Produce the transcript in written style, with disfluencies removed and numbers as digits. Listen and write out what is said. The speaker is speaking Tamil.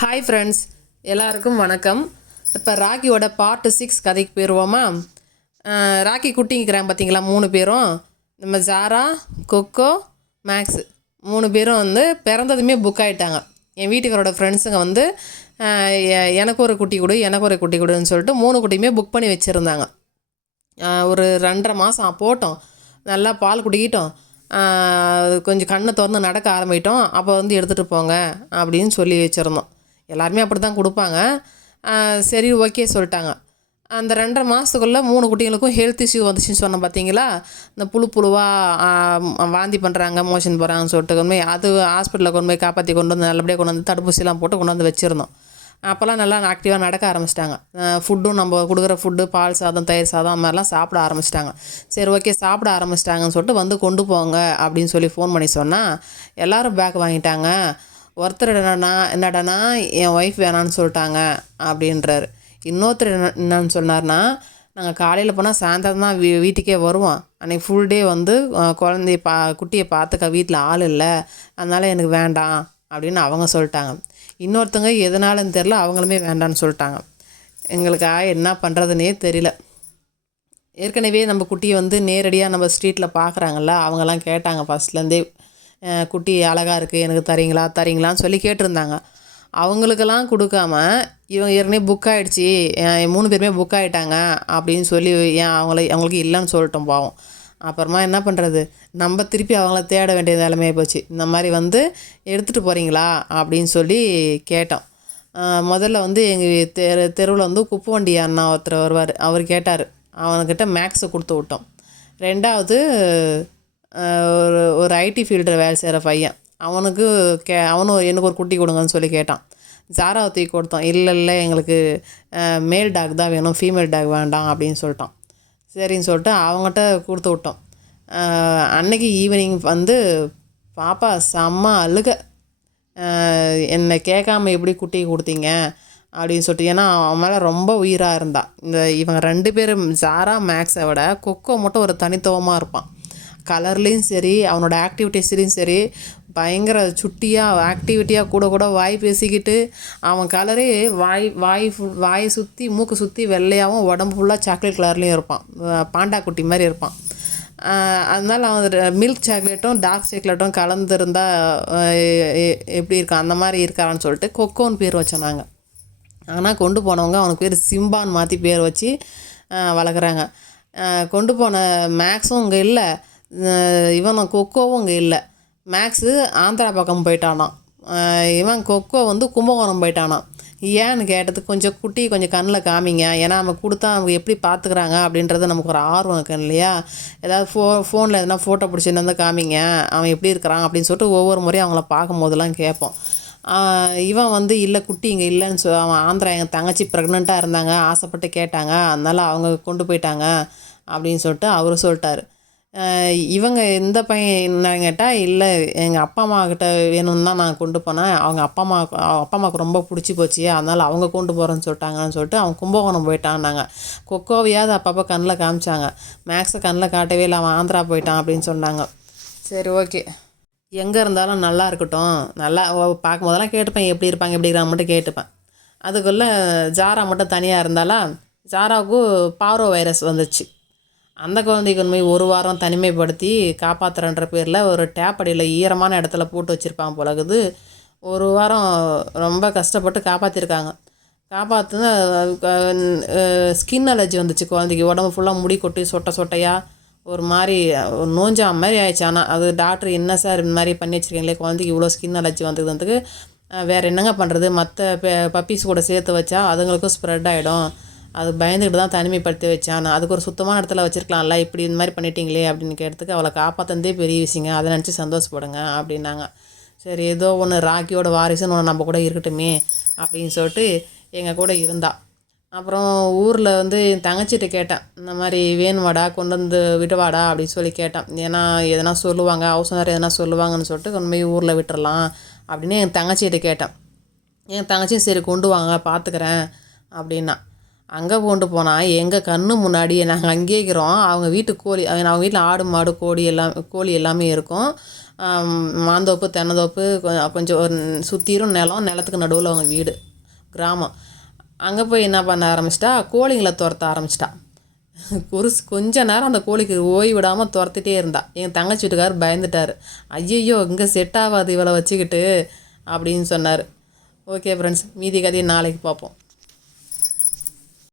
ஹாய் ஃப்ரெண்ட்ஸ், எல்லாருக்கும் வணக்கம். இப்போ ராக்கியோட பார்ட் 6 கதைக்கு போயிடுவோமா? ராக்கி குட்டிங்கிறாங்க பார்த்தீங்களா, 3 பேரும். நம்ம ஜாரா, கொக்கோ, மேக்ஸு 3 பேரும் வந்து பிறந்ததுமே புக் ஆகிட்டாங்க. என் வீட்டுக்காரோட ஃப்ரெண்ட்ஸுங்க வந்து எனக்கு ஒரு குட்டி கொடு, எனக்கு ஒரு குட்டி கொடுன்னு சொல்லிட்டு 3 குட்டியுமே புக் பண்ணி வச்சுருந்தாங்க. ஒரு 2.5 மாதம் போட்டோம், நல்லா பால் குடிக்கிட்டோம், கொஞ்சம் கண்ணை திறந்து நடக்க ஆரம்பிட்டோம். அப்போ வந்து எடுத்துகிட்டு போங்க அப்படின்னு சொல்லி வச்சுருந்தோம். எல்லாருமே அப்படி தான் கொடுப்பாங்க. சரி, ஓகே சொல்லிட்டாங்க. அந்த 2.5 மாதத்துக்குள்ளே 3 குட்டிங்களுக்கும் ஹெல்த் இஷ்யூ வந்துச்சுன்னு சொன்னேன் பார்த்தீங்களா? இந்த புழுவாக வாந்தி பண்ணுறாங்க, மோஷன் போகிறாங்கன்னு சொல்லிட்டு கொண்டு போய் அது ஹாஸ்பிட்டலில் கொண்டு போய் காப்பாற்றி கொண்டு வந்து நல்லபடியாக கொண்டு வந்து தடுப்பூசிலாம் போட்டு கொண்டு வந்து வச்சுருந்தோம். அப்போல்லாம் நல்லா ஆக்டிவாக நடக்க ஆரம்பிச்சிட்டாங்க. ஃபுட்டும் நம்ம கொடுக்குற ஃபுட்டு, பால் சாதம், தயிர் சாதம் அது மாதிரிலாம் சாப்பிட ஆரம்பிச்சிட்டாங்க. சரி, ஓகே, சாப்பிட ஆரம்பிச்சிட்டாங்கன்னு சொல்லிட்டு வந்து கொண்டு போங்க அப்படின்னு சொல்லி ஃபோன் பண்ணி சொன்னால் எல்லோரும் பேக் வாங்கிட்டாங்க. ஒருத்தர் என்னடானா என் ஒய்ஃப் வேணான்னு சொல்லிட்டாங்க அப்படின்றாரு. இன்னொருத்தர் என்னன்னு சொன்னார்னா, நாங்கள் காலையில் போனால் சாயந்தரம் தான் வீட்டுக்கே வருவோம், அன்றைக்கி ஃபுல் டே வந்து குழந்தைய குட்டியை பார்த்துக்க வீட்டில் ஆள் இல்லை, அதனால் எனக்கு வேண்டாம் அப்படின்னு அவங்க சொல்லிட்டாங்க. இன்னொருத்தங்க எதனாலன்னு தெரில, அவங்களுமே வேண்டான்னு சொல்லிட்டாங்க. எங்களுக்கு என்ன பண்ணுறதுனே தெரியல. ஏற்கனவே நம்ம குட்டியை வந்து நேரடியாக நம்ம ஸ்ட்ரீட்டில் பார்க்குறாங்கல்ல, அவங்கெல்லாம் கேட்டாங்க ஃபஸ்ட்லேருந்தே, குட்டி அழகாக இருக்குது, எனக்கு தரீங்களான்னு சொல்லி கேட்டிருந்தாங்க. அவங்களுக்கெல்லாம் கொடுக்காம இவங்க ஏற்கனவே புக் ஆகிடுச்சி, 3 பேருமே புக் ஆகிட்டாங்க அப்படின்னு சொல்லி அவங்களுக்கு இல்லைன்னு சொல்லிட்டோம் பாவம். அப்புறமா என்ன பண்ணுறது, நம்ம திருப்பி அவங்கள தேட வேண்டிய நிலைமையாக போச்சு. இந்த மாதிரி வந்து எடுத்துகிட்டு போகிறீங்களா அப்படின்னு சொல்லி கேட்டோம். முதல்ல வந்து எங்கள் தெருவில் வந்து குப்பை வண்டி அண்ணா ஒருத்தர் வருவார், அவர் கேட்டார். அவன்கிட்ட மேக்ஸை கொடுத்து விட்டோம். 2வது ஒரு ஐடி ஃபீல்டில் வேலை செய்கிற பையன், அவனும் எனக்கு ஒரு குட்டி கொடுங்கன்னு சொல்லி கேட்டான். ஜாராவை தூக்கி கொடுத்தோம். இல்லை எங்களுக்கு மேல் டாக் தான் வேணும், ஃபீமேல் டாக் வேண்டாம் அப்படின்னு சொல்லிட்டான். சரின்னு சொல்லிட்டு அவங்ககிட்ட கொடுத்து விட்டோம். அன்னைக்கு ஈவினிங் வந்து பாப்பா செம்ம அழுக, என்னை கேட்காம எப்படி குட்டி கொடுத்தீங்க அப்படின்னு சொல்லிட்டு. ஏன்னா அவன் மேலே ரொம்ப உயிராக இருந்தான். இவங்க 2 பேரும் ஜாரா மேக்ஸை விட கொக்கோ மட்டும் ஒரு தனித்துவமாக இருப்பான். கலர்லேயும் சரி, அவனோட ஆக்டிவிட்டீஸ்லேயும் சரி, பயங்கர சுட்டியாக ஆக்டிவிட்டியாக கூட வாய் பேசிக்கிட்டு, அவன் கலரே வாய் சுற்றி மூக்கு சுற்றி வெள்ளையாகவும் உடம்பு ஃபுல்லாக சாக்லேட் கலர்லேயும் இருப்பான். பாண்டா குட்டி மாதிரி இருப்பான். அதனால் அவன் மில்க் சாக்லேட்டும் டார்க் சாக்லேட்டும் கலந்துருந்தால் எப்படி இருக்கான், அந்த மாதிரி இருக்கான்னு சொல்லிட்டு கொக்கோன்னு பேர் வச்சோம். ஆனால் கொண்டு போனவங்க அவனுக்கு பேர் சிம்பான்னு மாற்றி பேர் வச்சு வளர்க்குறாங்க. கொண்டு போன மேக்ஸும் இங்கே இல்லை, இவன் கொக்கோவும் இங்கே இல்லை. மேக்ஸு ஆந்திரா பக்கம் போயிட்டானான், இவன் கொக்கோ வந்து கும்பகோணம் போயிட்டானான். ஏன்னு கேட்டதுக்கு கொஞ்சம் கண்ணில் காமிங்க, ஏன்னா நம்ம கொடுத்தா அவங்க எப்படி பார்த்துக்குறாங்க அப்படின்றது நமக்கு ஒரு ஆர்வம் இருக்கு இல்லையா? ஏதாவது ஃபோனில் எதனா ஃபோட்டோ பிடிச்சின்னு வந்து காமிங்க, அவன் எப்படி இருக்கிறான் அப்படின்னு சொல்லிட்டு ஒவ்வொரு முறையும் அவங்கள பார்க்கும் போதெல்லாம் கேட்போம். இவன் வந்து இல்லை, குட்டி இங்கே இல்லைன்னு அவன் ஆந்திரா, எங்கள் தங்கச்சி ப்ரெக்னெண்ட்டாக இருந்தாங்க, ஆசைப்பட்டு கேட்டாங்க, அதனால் அவங்க கொண்டு போயிட்டாங்க அப்படின்னு சொல்லிட்டு அவர் சொல்லிட்டார். இவங்க இந்த பையன் என்னன்னு கேட்டால், இல்லை எங்கள் அப்பா அம்மாக்கிட்ட வேணும்னு தான் நான் கொண்டு போனேன், அவங்க அப்பா அம்மாவுக்கு ரொம்ப பிடிச்சி போச்சு, அதனால் அவங்க கொண்டு போகிறேன்னு சொல்லிட்டாங்கன்னு சொல்லிட்டு அவன் கும்பகோணம் போயிட்டான்னாங்க. கொக்கோவையாவது அப்பப்போ கண்ணில் காமிச்சாங்க, மேக்ஸை கண்ணில் காட்டவே இல்லை, அவன் ஆந்திரா போயிட்டான் அப்படின்னு சொன்னாங்க. சரி, ஓகே, எங்கே இருந்தாலும் நல்லா இருக்கட்டும், நல்லா பார்க்கும் போதெல்லாம் கேட்டுப்பேன், எப்படி இருப்பாங்க எப்படி இருக்கிறாங்க மட்டும் கேட்டுப்பேன். அதுக்குள்ளே ஜாரா மட்டும் தனியாக இருந்தாலும் ஜாராவுக்கு பார்வோ வைரஸ் வந்துச்சு. அந்த குழந்தைக்கு உண்மை 1 வாரம் தனிமைப்படுத்தி காப்பாற்றுறன்ற பேரில் ஒரு டேப் அடியில் ஈரமான இடத்துல போட்டு வச்சுருப்பாங்க போலகுது. 1 வாரம் ரொம்ப கஷ்டப்பட்டு காப்பாற்றிருக்காங்க. காப்பாற்றுனா ஸ்கின் அலர்ஜி வந்துச்சு குழந்தைக்கு, உடம்பு ஃபுல்லாக முடி கொட்டி சொட்டையாக ஒரு மாதிரி நோஞ்சா மாதிரி ஆயிடுச்சு. ஆனால் அது டாக்டர், என்ன சார் இந்த மாதிரி பண்ணி வச்சுருக்கீங்களே, குழந்தைக்கு இவ்வளோ ஸ்கின் அலர்ஜி வந்ததுக்கு வேறு என்னங்க பண்ணுறது, மற்ற பப்பீஸ் கூட சேர்த்து வச்சா அதுங்களுக்கும் ஸ்ப்ரெட் ஆகிடும், அது பயந்துக்கிட்டு தான் தனிமைப்படுத்தி வச்சான், அதுக்கு ஒரு சுத்தமான இடத்துல வச்சுருக்கலாம்ல, இப்படி இந்த மாதிரி பண்ணிட்டீங்களே அப்படின்னு கேட்டதுக்கு அவளை காப்பாற்றதே பெரிய விஷயங்க, அதை நினச்சி சந்தோஷப்படுங்க அப்படின்னாங்க. சரி, ஏதோ ஒன்று ராக்கியோட வாரிசுன்னு ஒன்று நம்ம கூட இருக்கட்டுமே அப்படின்னு சொல்லிட்டு எங்கள் கூட இருந்தா. அப்புறம் ஊரில் வந்து என் தங்கச்சிட்ட கேட்டேன், இந்த மாதிரி வேணுமாடா, கொண்டு வந்து விடுவாடா அப்படின்னு சொல்லி கேட்டேன். ஏன்னா எதனா சொல்லுவாங்க, ஹவுஸ் ஓனர் எதனா சொல்லுவாங்கன்னு சொல்லிட்டு கொண்டு போய் ஊரில் விட்டுறலாம் அப்படின்னு என் தங்கச்சிகிட்ட கேட்டேன். என் தங்கச்சியும் சரி கொண்டு வாங்க பார்த்துக்கிறேன் அப்படின்னா. அங்கே கொண்டு போனால் எங்கள் கண்ணு முன்னாடி நாங்கள் அங்கேயே இருக்கிறோம், அவங்க வீட்டு கோழி, அவங்க வீட்டில் ஆடு மாடு கோழி எல்லாமே இருக்கும். மாந்தோப்பு தென்னந்தோப்பு கொஞ்சம் ஒரு சுற்றிரும் நிலத்துக்கு நடுவில் அவங்க வீடு, கிராமம். அங்கே போய் என்ன பண்ண ஆரம்பிச்சிட்டா, கோழிங்களை துரத்த ஆரம்பிச்சிட்டா. கொஞ்ச நேரம் அந்த கோழிக்கு ஓய்வு விடாமல் துரத்திட்டே இருந்தா. எங்கள் தங்கச்சி வீட்டுக்காரர் பயந்துட்டார். ஐயையோ இங்கே செட் ஆகாது இவளை வச்சுக்கிட்டு அப்படின்னு சொன்னார். ஓகே ஃப்ரெண்ட்ஸ், மீதி கதையை நாளைக்கு பார்ப்போம்.